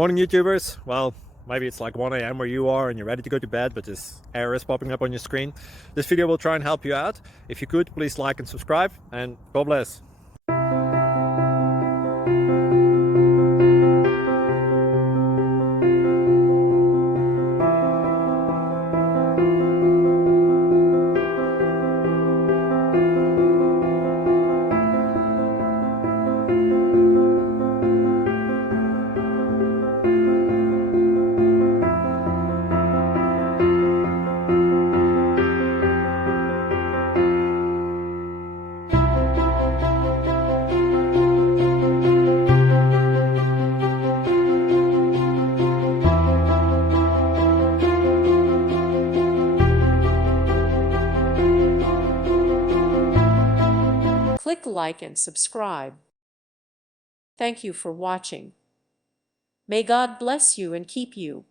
Morning, YouTubers. Well, maybe it's like 1 a.m. where you are and you're ready to go to bed, but this error is popping up on your screen. This video will try and help you out. If you could, please like and subscribe, and God bless. Click like and subscribe. Thank you for watching. May God bless you and keep you.